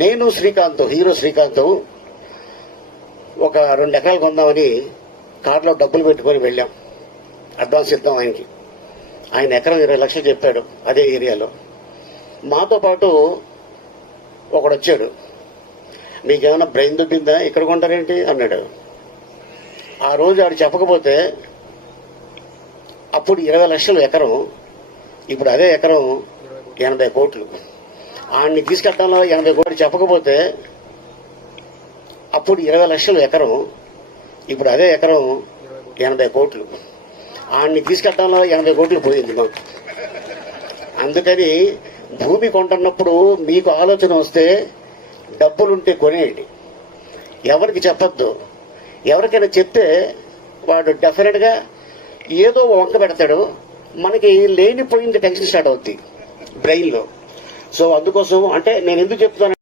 నేను శ్రీకాంత్, హీరో శ్రీకాంత్ ఒక 2 ఎకరాలు కొందామని కారులో డబ్బులు పెట్టుకొని వెళ్ళాం. అడ్వాన్స్ ఇద్దాం ఆయనకి. ఆయన ఎకరం 20 లక్షలు చెప్పాడు అదే ఏరియాలో. మాతో పాటు ఒకడు వచ్చాడు. మీకేమైనా బ్రెయిన్ దుబ్బిందా, ఇక్కడ కొంటారేంటి అన్నాడు. ఆ రోజు ఆడు చెప్పకపోతే అప్పుడు 20 లక్షలు ఎకరం, ఇప్పుడు అదే ఎకరం 80 కోట్లు. ఆయన్ని తీసుకెళ్తాలో 80 కోట్లు చెప్పకపోతే అప్పుడు 20 లక్షలు ఎకరం, ఇప్పుడు అదే ఎకరం 80 కోట్లు. ఆయన్ని తీసుకెళ్తాలో 80 కోట్లు పోయింది మాకు. అందుకని భూమి కొంటున్నప్పుడు మీకు ఆలోచన వస్తే డబ్బులుంటే కొనేయండి, ఎవరికి చెప్పొద్దు. ఎవరికైనా చెప్తే వాడు డెఫినెట్ గా ఏదో వంక పెడతాడు, మనకి లేనిపోయింది టెన్షన్ స్టార్ట్ అవుద్ది బ్రెయిన్ లో. సో అందుకోసం అంటే నేను ఎందుకు చెప్తాను